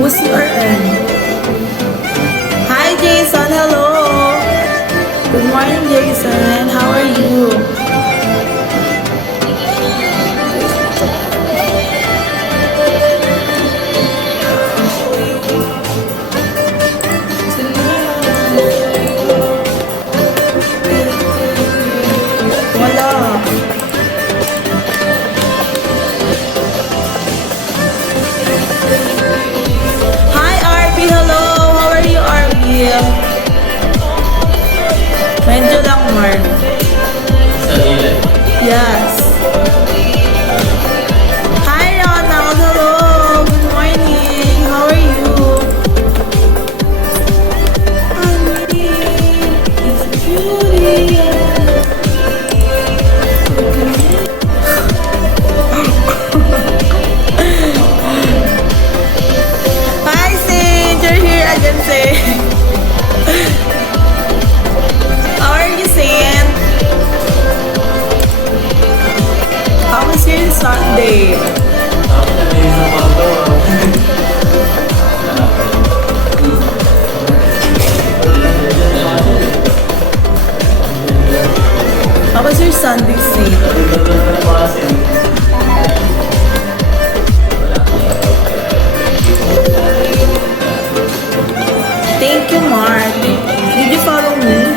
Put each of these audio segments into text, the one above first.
UCRN. Hi Jason, hello. Good morning Jason, how are you? Wala. Hi RB, hello. How are you RB? Medyo lang Mark. Yes. Hi Ronald, hello. Good morning. How are you? It's beauty. Hi Saint, you're here again Saint. How are you Saint? How was your Sunday? How was your Sunday Saint? Thank you, Mark. Did you follow me?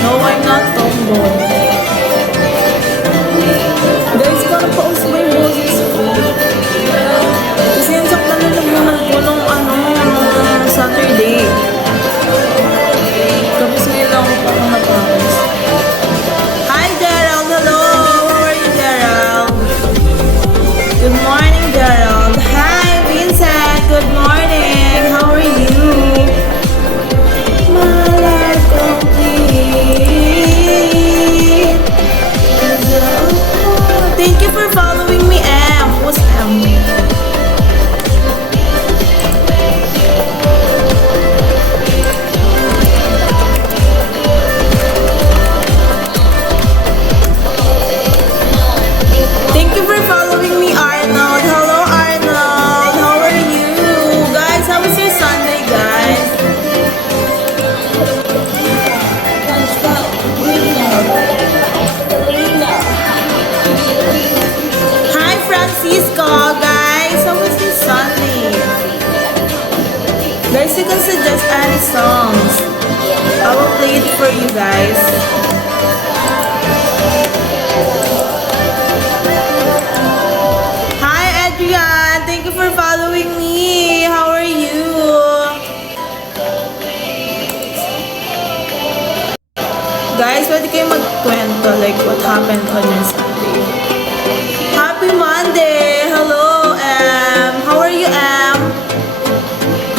No, I'm not tomboy. Guys, parang paus ba yung boses ko? Kasi yung sakta na namunan ko nung Saturday. Tapos ngayon lang ako pa natapos. Hi, Gerald! Hello! How are you, Gerald? Good morning, Gerald. Hi, Vincent. Good morning. How are you? My life complete. Thank you for following me, Em. Who's Em? Thank you for following me, Arnold. Hello, Arnold. How are you? Guys, how was your Sunday, guys? Hi, Francisco. Guys, how was your Sunday? Guys, you can suggest any songs. I will play it for you guys. Hi, Adrian. Thank you for following me. How are you? Guys, pwede kayo magkwento like what happened on your Sunday. Happy Monday! Hello, Em. How are you, Em?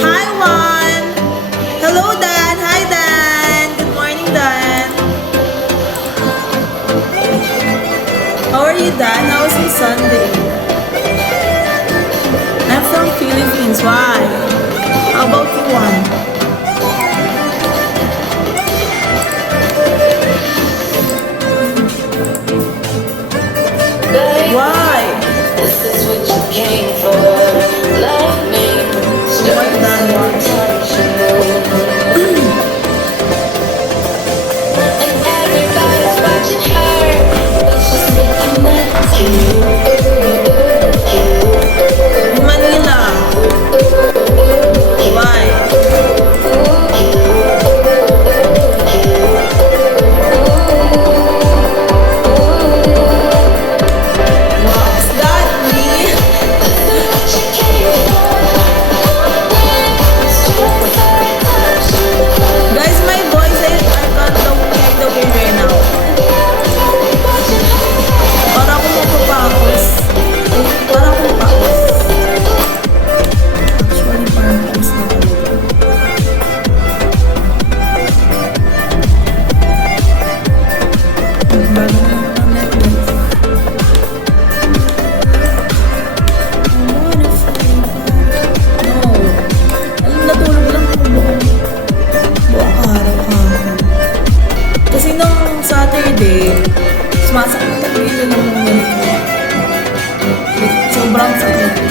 Hi, Juan. Hello, Dan. Hi, Dan. Good morning, Dan. How are you, Dan? How was your Sunday? I'm from Philippines. Why? How about you, Juan? Why? This is what you came for. Love me. What Dan wants? And everybody's watching her. But she's looking at you. In Manila. Why? Is that me? Guys, my voice I can't like the way right now. Para akong mapapakos. Para akong pakos. Actually, parang pakos na talaga. Bago na naman ang Netflix. No. Alam, natulog lang ako buong araw kahapon. Kasi nung Saturday, Sumasakit ang gila ng mga ganito. Like, sobrang sakit.